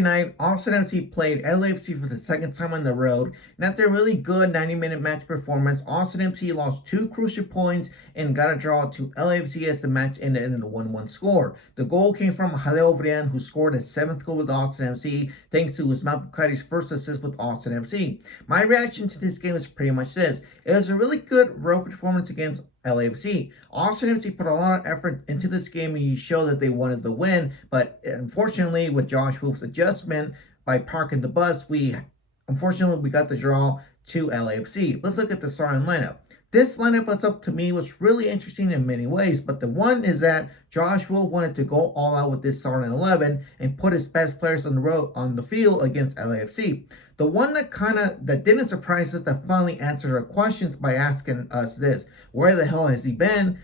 Thursday night, Austin FC played LAFC for the second time on the road, and after a really good 90-minute match performance, Austin FC lost 2 crucial points and got a draw to LAFC as the match ended in a 1-1 score. The goal came from Oleksandr, who scored his 7th goal with Austin FC, thanks to Usman Bukhari's first assist with Austin FC. My reaction to this game is pretty much this. It was a really good road performance against LAFC. Austin FC put a lot of effort into this game and you show that they wanted the win, but unfortunately with Josh Wolf's adjustment by parking the bus, we got the draw to LAFC. Let's look at the starting lineup. This lineup to me was really interesting in many ways, but the one is that Josh Wolf wanted to go all out with this starting 11 and put his best players on the field against LAFC. The one that didn't surprise us, that finally answered our questions by asking us this: where the hell has he been?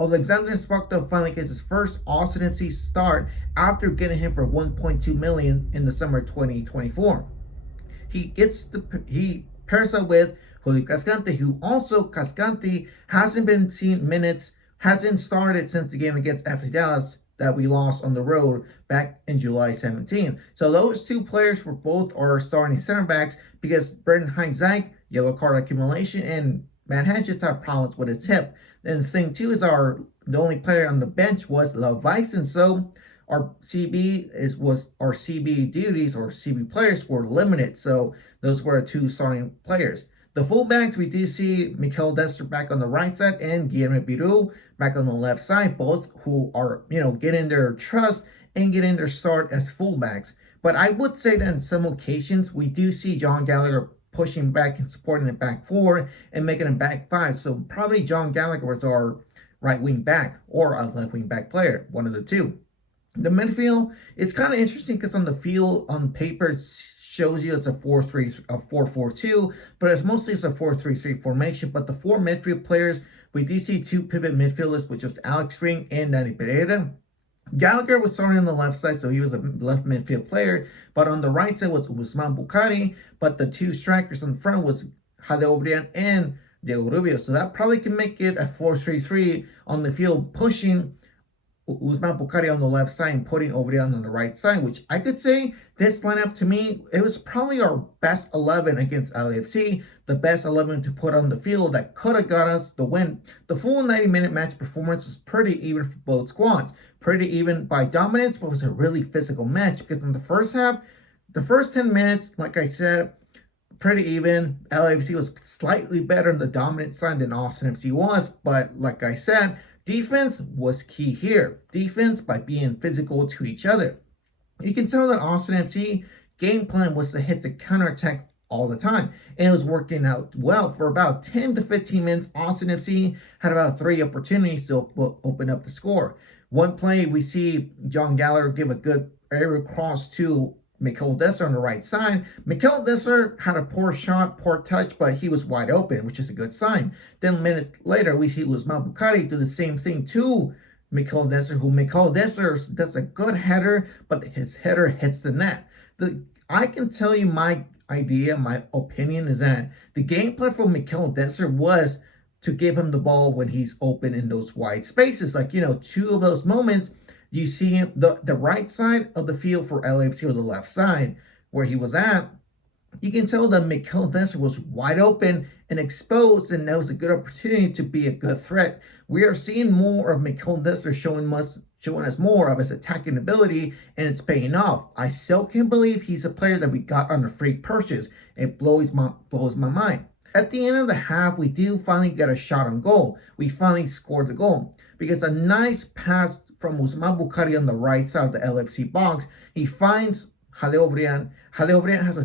Oleksandr Svatok finally gets his first Austin FC start after getting him for $1.2 million in the summer 2024. He pairs up with Julio Cascante, who also Cascante hasn't been seen minutes, hasn't started since the game against FC Dallas that we lost on the road back in July 17. So those two players were both our starting center backs because Brendan Heinzike, yellow card accumulation, and Matt Hedges just had problems with his hip. And the thing too is the only player on the bench was Levice, and so our CB duties or CB players were limited. So those were our 2 starting players. The fullbacks, we do see Mikel Dester back on the right side and Guillermo Biru back on the left side, both who are, getting their trust and getting their start as fullbacks. But I would say that in some occasions, we do see John Gallagher pushing back and supporting the back 4 and making a back 5. So probably John Gallagher was our right wing back or a left wing back player, one of the two. The midfield, it's kind of interesting because on the field, on paper, shows you it's a 4-4-2, but it's mostly a 4-3-3 formation. But the 4 midfield players, we do see 2 pivot midfielders, which was Alex Ring and Danny Pereira. Gallagher was starting on the left side, so he was a left midfield player, but on the right side was Usman Bukhari, but the 2 strikers in front was Jade Obrian and Diego Rubio. So that probably can make it a 4-3-3 on the field, pushing Usman Bukhari on the left side and putting Obrian on the right side, which I could say this lineup to me, it was probably our best 11 against LAFC, the best 11 to put on the field that could have got us the win. The full 90-minute match performance was pretty even for both squads. Pretty even by dominance, but it was a really physical match because in the first half, the first 10 minutes, like I said, pretty even. LAFC was slightly better on the dominant side than Austin FC was, but like I said, defense was key here. Defense by being physical to each other. You can tell that Austin FC game plan was to hit the counterattack all the time, and it was working out well. For about 10 to 15 minutes, Austin FC had about 3 opportunities to open up the score. One play, we see John Gallagher give a good aerial cross to Mikel Dester on the right side. Mikel Dester had a poor shot, poor touch, but he was wide open, which is a good sign. Then minutes later, we see Usman Bukhari do the same thing to Mikel Dester, Mikel Dester does a good header, but his header hits the net. I can tell you my opinion is that the game plan for Mikel Dester was to give him the ball when he's open in those wide spaces. Like, 2 of those moments, you see him, the right side of the field for LAFC or the left side where he was at, you can tell that Mikel Dester was wide open and exposed, and that was a good opportunity to be a good threat. We are seeing more of Mikel Dester showing us more of his attacking ability, and it's paying off. I still can't believe he's a player that we got on a free purchase. It blows my mind. At the end of the half, we do finally get a shot on goal. We finally scored the goal because a nice pass from Usman Bukhari on the right side of the LFC box. He finds Jade Obrian. Jade Obrian has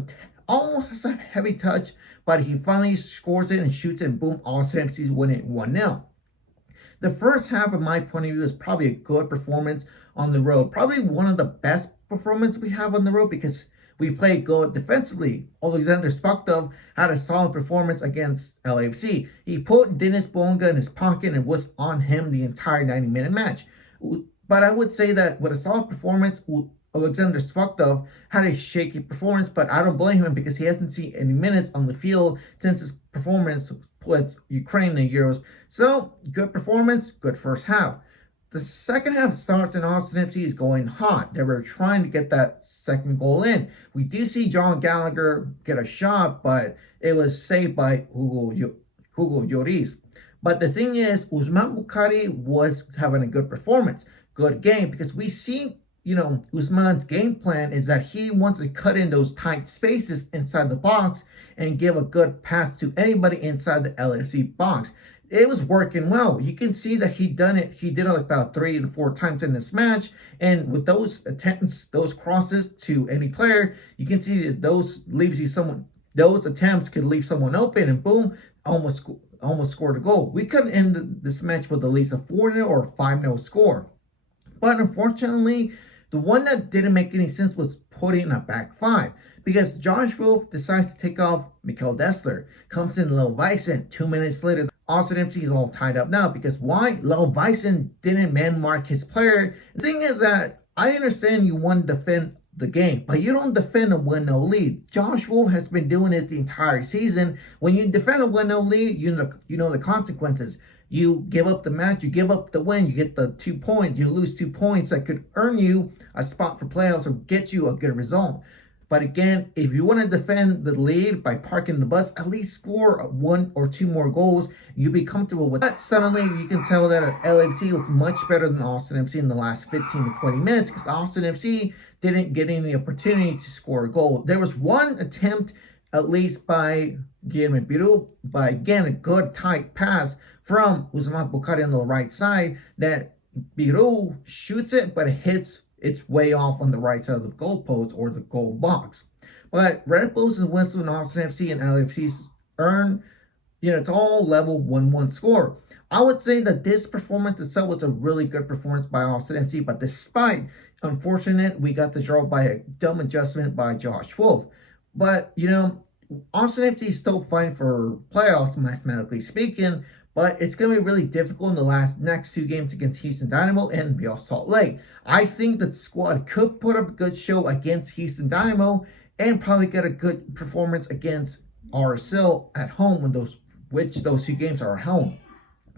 almost has a heavy touch, but he finally scores it and shoots it, and boom, Austin FC winning 1-0. The first half, of my point of view, is probably a good performance on the road. Probably one of the best performances we have on the road because we played good defensively. Oleksandr Svatok had a solid performance against LAFC. He put Dennis Bonga in his pocket and was on him the entire 90-minute match. But I would say that with a solid performance, Oleksandr Svatok had a shaky performance, but I don't blame him because he hasn't seen any minutes on the field since his performance with Ukraine in the Euros. So, good performance, good first half. The second half starts and Austin FC is going hot. They were trying to get that second goal in. We do see John Gallagher get a shot, but it was saved by Hugo Lloris. But the thing is, Usman Bukhari was having a good performance, good game, because we see, Usman's game plan is that he wants to cut in those tight spaces inside the box and give a good pass to anybody inside the LFC box. It was working well. You can see that he did it about 3 to 4 times in this match. And with those attempts, those crosses to any player, you can see that those attempts could leave someone open, and boom, almost scored a goal. We could end this match with at least a 4-0 or 5-0 score. But unfortunately, the one that didn't make any sense was putting a back five, because Josh Wolf decides to take off Mikel Dessler. Comes in Lil Vicent. 2 minutes later, Austin FC is all tied up now. Because why? Lil Vicent didn't man mark his player. The thing is that I understand you want to defend the game, but you don't defend a 1-0 lead. Josh Wolf has been doing this the entire season. When you defend a 1-0 lead, you know the consequences. You give up the match, you give up the win, you get the 2 points, you lose 2 points that could earn you a spot for playoffs or get you a good result. But again, if you want to defend the lead by parking the bus, at least score 1 or 2 more goals. You'll be comfortable with that. Suddenly, you can tell that LAFC was much better than Austin FC in the last 15 to 20 minutes, because Austin FC didn't get any opportunity to score a goal. There was one attempt, at least by Guillermo Biru, but again, a good tight pass from Usman Bukhari on the right side that Biru shoots it, but it hits its way off on the right side of the goalpost or the goal box. But Red Bulls and Winston, Austin FC, and LAFC earn, it's all level 1-1 score. I would say that this performance itself was a really good performance by Austin FC, but despite unfortunate, we got the draw by a dumb adjustment by Josh Wolf. But, Austin FC is still fighting for playoffs, mathematically speaking, but it's going to be really difficult in the next 2 games against Houston Dynamo and Real Salt Lake. I think that the squad could put up a good show against Houston Dynamo and probably get a good performance against RSL at home which those 2 games are at home.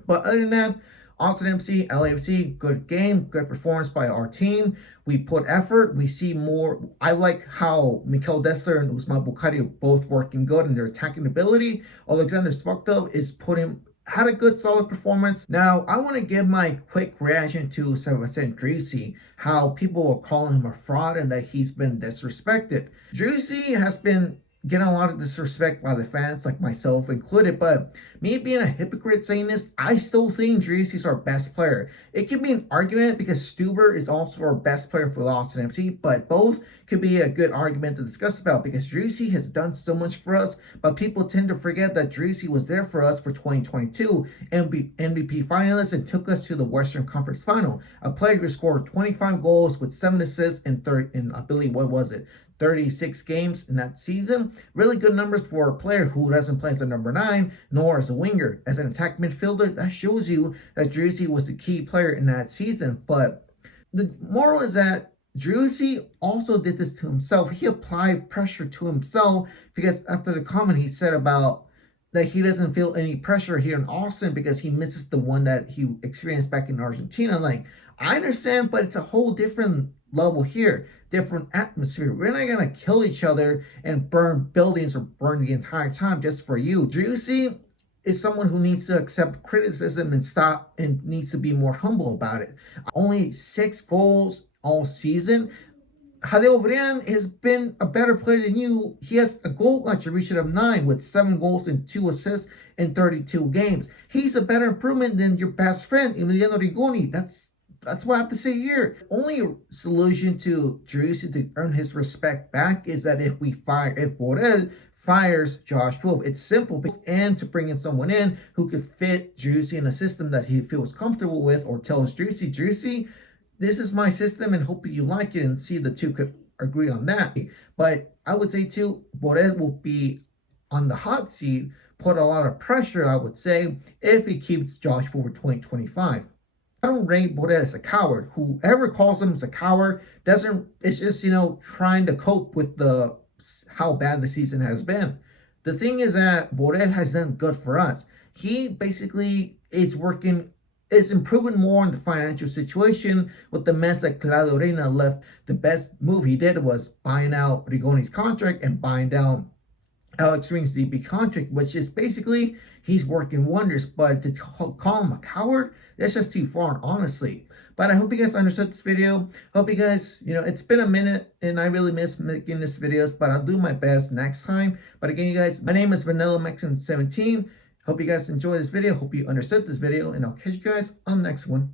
But other than that, Austin FC, LAFC, good game, good performance by our team. We put effort. We see more. I like how Mikel Dessler and Usman Bukhari are both working good in their attacking ability. Oleksandr Svatok had a good, solid performance. Now, I want to give my quick reaction to Sebastian Driussi, how people are calling him a fraud and that he's been disrespected. Driussi has been getting a lot of disrespect by the fans, like myself included, but me being a hypocrite saying this, I still think Driussi is our best player. It can be an argument because Stuber is also our best player for Austin FC, but both could be a good argument to discuss about, because Driussi has done so much for us, but people tend to forget that Driussi was there for us for 2022 MVP finalist and took us to the Western Conference Final. A player who scored 25 goals with 7 assists in I believe, 36 games in that season. Really good numbers for a player who doesn't play as a number 9 nor as a winger. As an attack midfielder, that shows you that Driussi was a key player in that season. But the moral is that Driussi also did this to himself. He applied pressure to himself, because after the comment he said about that he doesn't feel any pressure here in Austin because he misses the one that he experienced back in Argentina. Like, I understand, but it's a whole different level here, different atmosphere. We're not gonna kill each other and burn buildings or burn the entire time just for you. Driussi is someone who needs to accept criticism and needs to be more humble about it. Only 6 goals all season. Hadeo Brian has been a better player than you. He has a goal contribution of 9 with 7 goals and 2 assists in 32 games. He's a better improvement than your best friend, Emiliano Rigoni. That's what I have to say here. Only solution to Driussi to earn his respect back is that if Borrell fires Josh Wolf, it's simple, and to bring in someone in who could fit Driussi in a system that he feels comfortable with, or tells Driussi, this is my system and hope you like it, and see the two could agree on that. But I would say too, Borrell will be on the hot seat, put a lot of pressure, I would say, if he keeps Josh Wolf for 2025. I don't rate Borrell as a coward. Whoever calls him as a coward it's just, trying to cope with how bad the season has been. The thing is that Borrell has done good for us. He basically is working is improving more in the financial situation with the mess that Claudio Reina left. The best move he did was buying out Rigoni's contract and buying down Alex Ring's DB contract, which is basically he's working wonders. But to call him a coward, that's just too far, honestly. But I hope you guys understood this video. Hope you guys, it's been a minute and I really miss making this videos, but I'll do my best next time. But again, you guys, my name is Vanilla Mexican 17. Hope you guys enjoyed this video. Hope you understood this video, and I'll catch you guys on the next one.